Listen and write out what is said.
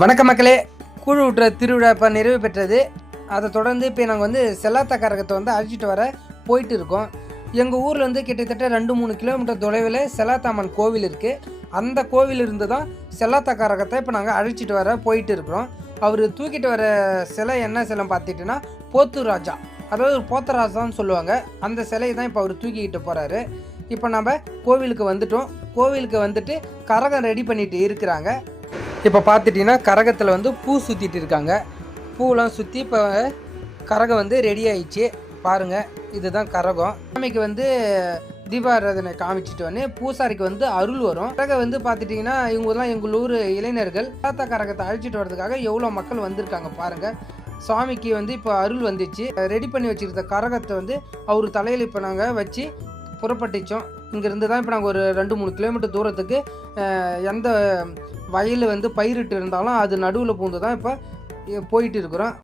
வணக்க மக்களே. கூழூற்ற திருவிழா இப்போ நிறைவு பெற்றது. அதை தொடர்ந்து இப்போ நாங்கள் வந்து செல்லாத்தா கரகத்தை வந்து அழைச்சிட்டு வர போயிட்டு இருக்கோம். எங்கள் ஊரில் வந்து கிட்டத்தட்ட 2-3 கிலோமீட்டர் தொலைவில் செல்லாத்தாம்மன் கோவில் இருக்குது. அந்த கோவில் இருந்து தான் செல்லாத்தா கரகத்தை இப்போ நாங்கள் அழைச்சிட்டு வர போயிட்டு இருக்கிறோம். அவர் தூக்கிட்டு வர சிலை என்ன சிலை பார்த்துட்டுன்னா போத்து ராஜா, அதாவது போத்தராஜான்னு சொல்லுவாங்க. அந்த சிலையை தான் இப்போ அவர் தூக்கிக்கிட்டு போகிறாரு. இப்போ நம்ம கோவிலுக்கு வந்துட்டோம். கோவிலுக்கு வந்துட்டு கரகம் ரெடி பண்ணிட்டு இருக்கிறாங்க. இப்போ பார்த்துட்டிங்கன்னா கரகத்தில் வந்து பூ சுற்றிட்டு இருக்காங்க. பூவெலாம் சுற்றி இப்போ கரகம் வந்து ரெடி ஆயிடுச்சு. பாருங்கள், இதுதான் கரகம். சாமிக்கு வந்து தீபாராதனை காமிச்சிட்டு வந்து பூசாரிக்கு வந்து அருள் வரும். கரகம் வந்து பார்த்துட்டிங்கன்னா இவங்கெல்லாம் எங்கள் ஊர் இளைஞர்கள் தாத்தா கரகத்தை அழைச்சிட்டு வர்றதுக்காக எவ்வளோ மக்கள் வந்திருக்காங்க பாருங்கள். சுவாமிக்கு வந்து இப்போ அருள் வந்துச்சு. ரெடி பண்ணி வச்சுருந்த கரகத்தை வந்து அவர் தலையில் இப்போ நாங்கள் வச்சு புறப்பட்டுச்சோம். இங்கேருந்து தான் இப்போ நாங்கள் ஒரு 2-3 கிலோமீட்டர் தூரத்துக்கு எந்த வயலில் வந்து பயிரிட்டு இருந்தாலும் அது நடுவில் பூந்து தான் இப்போ போயிட்டு இருக்கிறோம்.